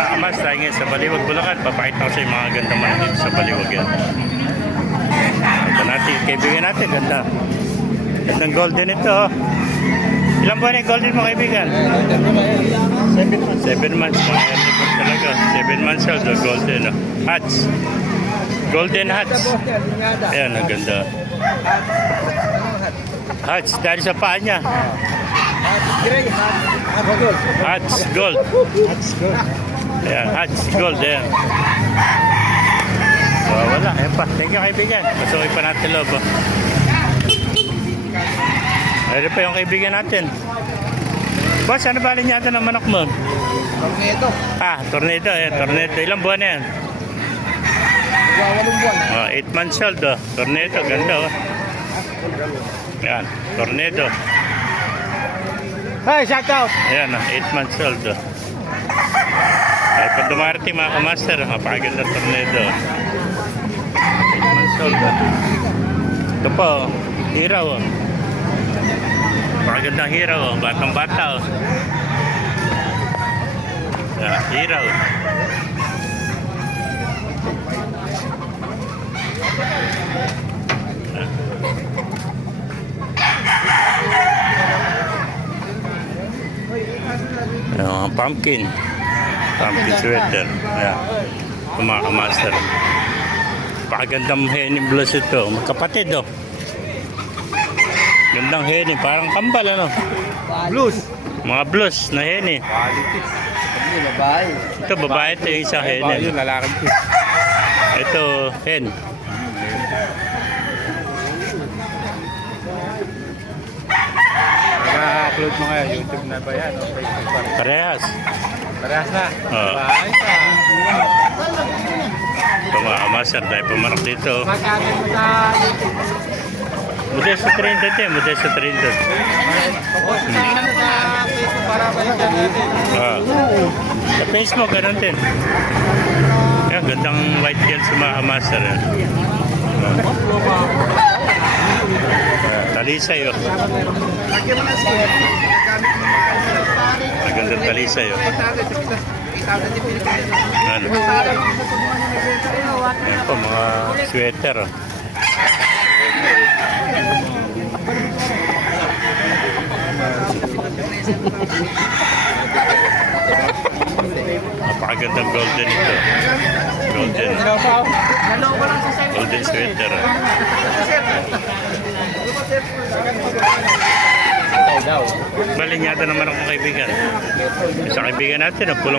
mga kamas, tayo ngayon sa Baliwag, Bulacan. Papakita ko sa yung mga ganda man dito sa Baliwag yan. Ito natin, kaibigan natin, ganda. Gandang golden ito. Ilang buwan yung golden mo, kaibigan? 7 months. Mga early talaga. 7 months old, golden. Hats. Golden hats. Ayan, ang ganda. Hats, dahil sa paa niya. Hats gold. Ayan, hats gold. Ayan. Wala, ayan pa. Thank you, kaibigan. Masukin pa natin loob. Ayun pa yung kaibigan natin. Boss, ano bali niya ng manok mo? Tornado. Tornado. Ayan, tornado. Ilang buwan na yan? 8 buwan. 8 months old. Tornado, ganda. Ayan, tornado. Hey, shout out. Ayan, 8 months old. Ay, pag dumarating mga kamaster, mapakaganda tornado. 8 months old. Ito po, hiraw. Mapakaganda hiraw. Batang bata. Ayan, hiraw. Pumpkin sweater. Ayan. Ito mga kamaster. Pakagandang henny blues ito. Magkapatid gandang henny. Parang kambal Blues. mga blues na henny. Ito babae ito yung isang henny. Ito hen. Naka-upload mo ngayon, YouTube na ba yan? O Facebook pa rin? Parehas. Parehas na? Oo. Bahay ka. Ito mga kamaster. Dahil pumarap dito. Magkano mo sa YouTube? Modesto 30 din. Modesto 30. Tapos tingnan mo sa Facebook para ba yung natin? Sa Facebook, ganun din. Ayan, gandang white tail sa mga kamaster. Talisay. Lagyan mo na siya. Nagamit mo mga Magandang talisay. Ano? Ayan po, mga sweater. Napakagandang golden ito. Golden sweater. Balinyada naman ako kaibigan. Sa kaibigan natin,